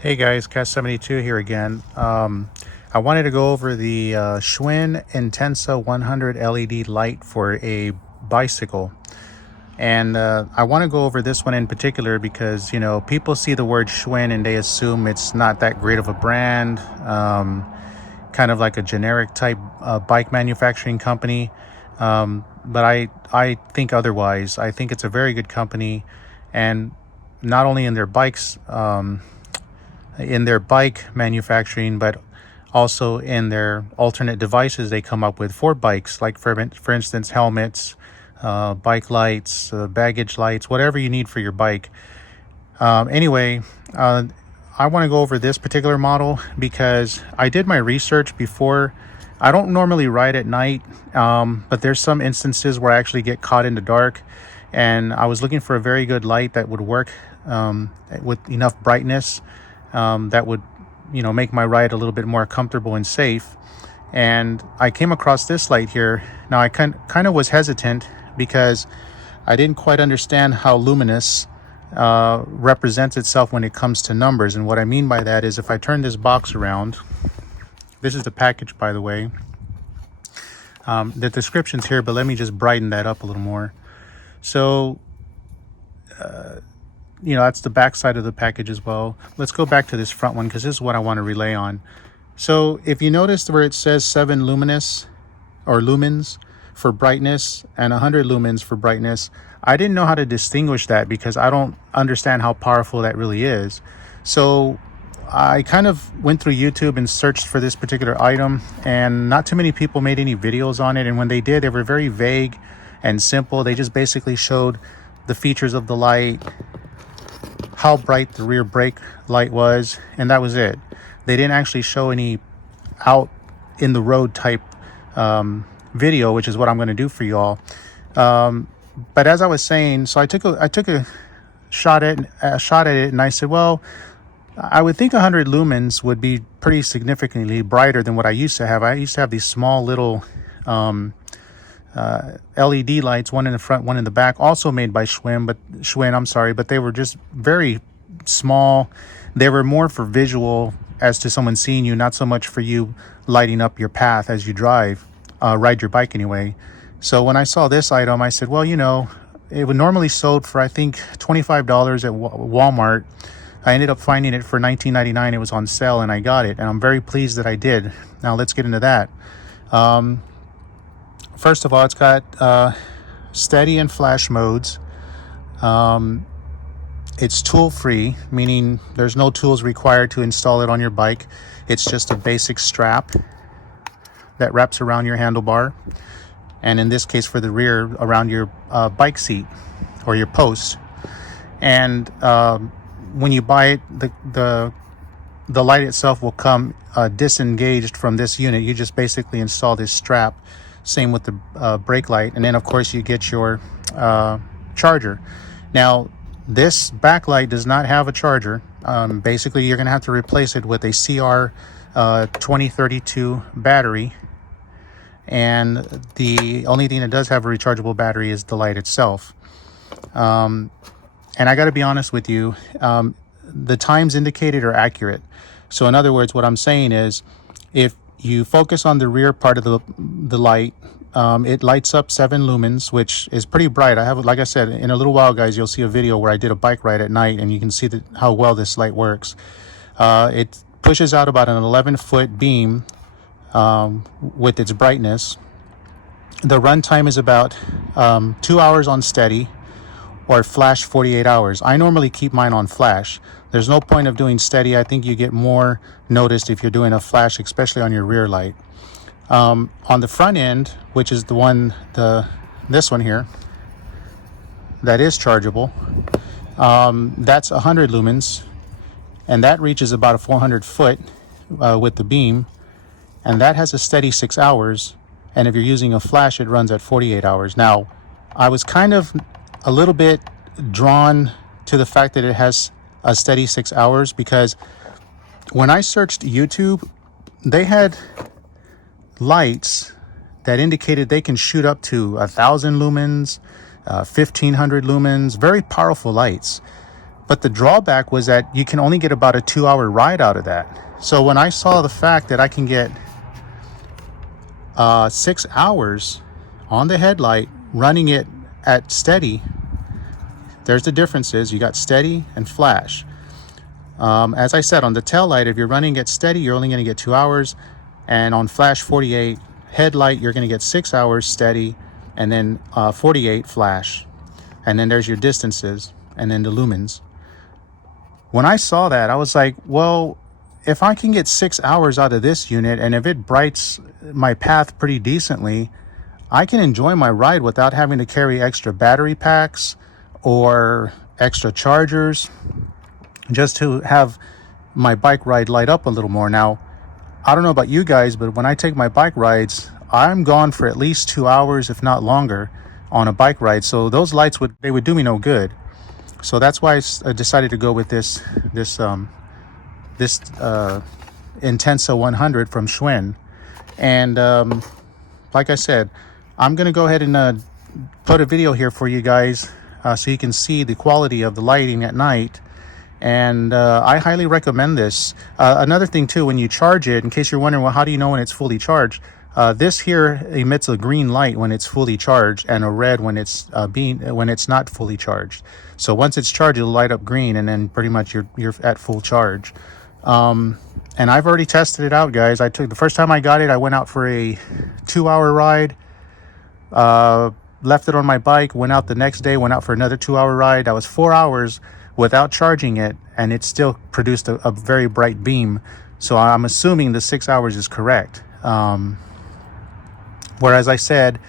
Hey guys, Cast72 here again. I wanted to go over the Schwinn Intensa 100 LED light for a bicycle. And I want to go over this one in particular because, you know, people see the word Schwinn and they assume it's not that great of a brand, kind of like a generic type bike manufacturing company. But I think otherwise. I think it's a very good company, and not only in their bikes, in their bike manufacturing, but also in their alternate devices they come up with for bikes, like for instance, helmets, bike lights, baggage lights, whatever you need for your bike. Anyway, I want to go over this particular model because I did my research before. I don't normally ride at night, but there's some instances where I actually get caught in the dark, and I was looking for a very good light that would work with enough brightness that would, you know, make my ride a little bit more comfortable and safe. And I came across this light here. Now I kind of was hesitant because I didn't quite understand how luminous represents itself when it comes to numbers. And what I mean by that is, if I turn this box around, this is the package, by the way. The description's here, but let me just brighten that up a little more. So you know, that's the back side of the package as well. Let's go back to this front one because this is what I want to relay on. So if you notice where it says 7 lumens for brightness and 100 lumens for brightness, I didn't know how to distinguish that because I don't understand how powerful that really is. So I kind of went through YouTube and searched for this particular item, and not too many people made any videos on it. And when they did, they were very vague and simple. They just basically showed the features of the light, how bright the rear brake light was, and that was it. They didn't actually show any out in the road type video, which is what I'm going to do for you all. But as I was saying, so I took a shot at it, and I said, well, I would think 100 lumens would be pretty significantly brighter than what I used to have. I used to have these small little LED lights, one in the front, one in the back, also made by Schwinn, but they were just very small. They were more for visual as to someone seeing you, not so much for you lighting up your path as you ride your bike anyway. So when I saw this item, I said, well, you know, it would normally sold for, I think, $25 at Walmart. I ended up finding it for $19.99. It was on sale and I got it, and I'm very pleased that I did. Now let's get into that. First of all, it's got steady and flash modes. It's tool free, meaning there's no tools required to install it on your bike. It's just a basic strap that wraps around your handlebar, and in this case for the rear, around your bike seat or your post. And when you buy it, the light itself will come disengaged from this unit. You just basically install this strap. Same with the brake light, and then of course you get your charger. Now this backlight does not have a charger. Basically you're gonna have to replace it with a CR 2032 battery, and the only thing that does have a rechargeable battery is the light itself. And I got to be honest with you, the times indicated are accurate. So in other words, what I'm saying is, if you focus on the rear part of the light, it lights up 7 lumens, which is pretty bright. I have, like I said, in a little while, guys, you'll see a video where I did a bike ride at night, and you can see how well this light works. It pushes out about an 11-foot beam with its brightness. The runtime is about 2 hours on steady, or flash 48 hours. I normally keep mine on flash. There's no point of doing steady. I think you get more noticed if you're doing a flash, especially on your rear light. On the front end, which is this one here, that is chargeable, that's 100 lumens, and that reaches about a 400 foot with the beam, and that has a steady 6 hours, and if you're using a flash, it runs at 48 hours. Now, I was kind of a little bit drawn to the fact that it has a steady 6 hours, because when I searched YouTube, they had lights that indicated they can shoot up to 1,000 lumens, 1,500 lumens, very powerful lights. But the drawback was that you can only get about a 2-hour ride out of that. So when I saw the fact that I can get 6 hours on the headlight running it at steady, there's the differences. You got steady and flash. As I said, on the tail light, if you're running at steady, you're only going to get 2 hours. And on flash 48 headlight, you're going to get 6 hours steady and then 48 flash. And then there's your distances and then the lumens. When I saw that, I was like, well, if I can get 6 hours out of this unit and if it brights my path pretty decently, I can enjoy my ride without having to carry extra battery packs or extra chargers just to have my bike ride light up a little more. Now, I don't know about you guys, but when I take my bike rides, I'm gone for at least 2 hours, if not longer, on a bike ride. So those lights would do me no good. So that's why I decided to go with this Intensa 100 from Schwinn. And like I said, I'm going to go ahead and put a video here for you guys so you can see the quality of the lighting at night. And I highly recommend this. Another thing too, when you charge it, in case you're wondering, well, how do you know when it's fully charged? This here emits a green light when it's fully charged and a red when it's when it's not fully charged. So once it's charged, it'll light up green, and then pretty much you're at full charge. And I've already tested it out, guys. The first time I got it, I went out for a 2-hour ride. Left it on my bike, went out the next day, went out for another 2-hour ride. That was 4 hours without charging it, and it still produced a very bright beam. So I'm assuming the 6 hours is correct. Whereas I said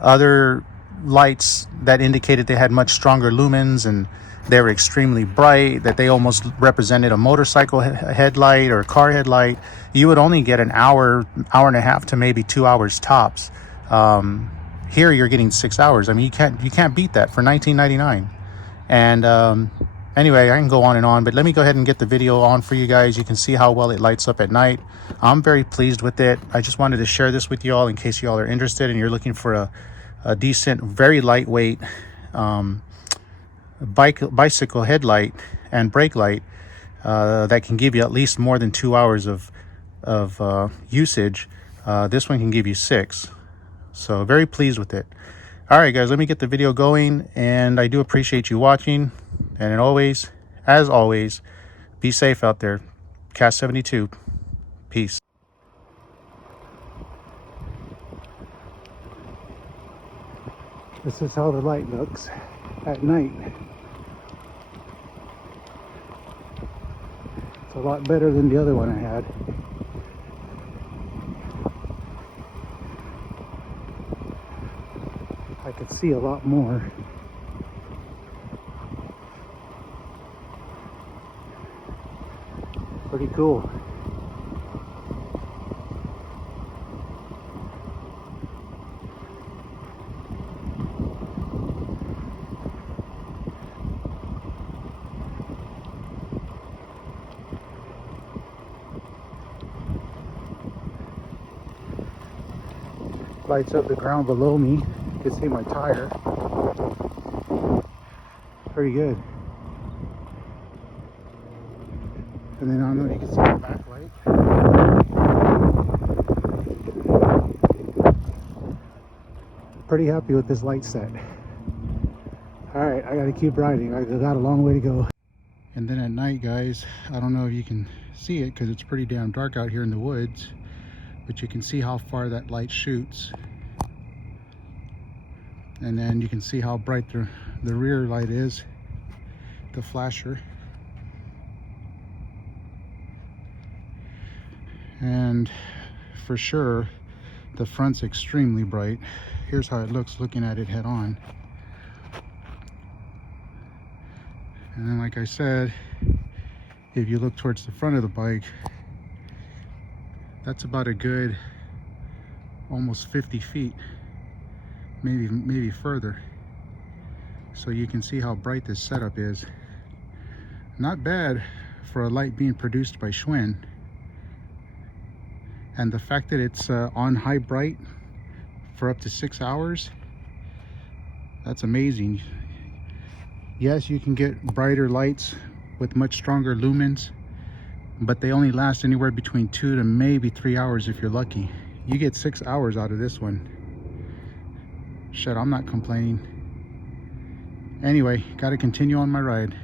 other lights that indicated they had much stronger lumens and they were extremely bright, that they almost represented a motorcycle headlight or a car headlight, you would only get an hour, hour and a half to maybe 2 hours tops. Here you're getting 6 hours. I mean, you can't beat that for $19.99. And anyway, I can go on and on, but let me go ahead and get the video on for you guys. You can see how well it lights up at night. I'm very pleased with it. I just wanted to share this with you all in case you all are interested and you're looking for a decent, very lightweight bicycle headlight and brake light that can give you at least more than 2 hours of usage. This one can give you 6. So very pleased with it. All right, guys, let me get the video going, and I do appreciate you watching. And as always, be safe out there. Cast 72. Peace. This is how the light looks at night. It's a lot better than the other one I had. I could see a lot more. Pretty cool. Lights up the ground below me. You can see my tire. Pretty good. And then I don't know, you can see the backlight. Pretty happy with this light set. Alright, I gotta keep riding. I got a long way to go. And then at night, guys, I don't know if you can see it because it's pretty damn dark out here in the woods, but you can see how far that light shoots. And then you can see how bright the rear light is, the flasher. And for sure, the front's extremely bright. Here's how it looks looking at it head on. And then, like I said, if you look towards the front of the bike, that's about a good almost 50 feet, maybe further. So you can see how bright this setup is. Not bad for a light being produced by Schwinn. And the fact that it's on high bright for up to 6 hours, that's amazing. Yes, you can get brighter lights with much stronger lumens, but they only last anywhere between 2 to maybe 3 hours if you're lucky. You get 6 hours out of this one. Shit, I'm not complaining. Anyway, gotta continue on my ride.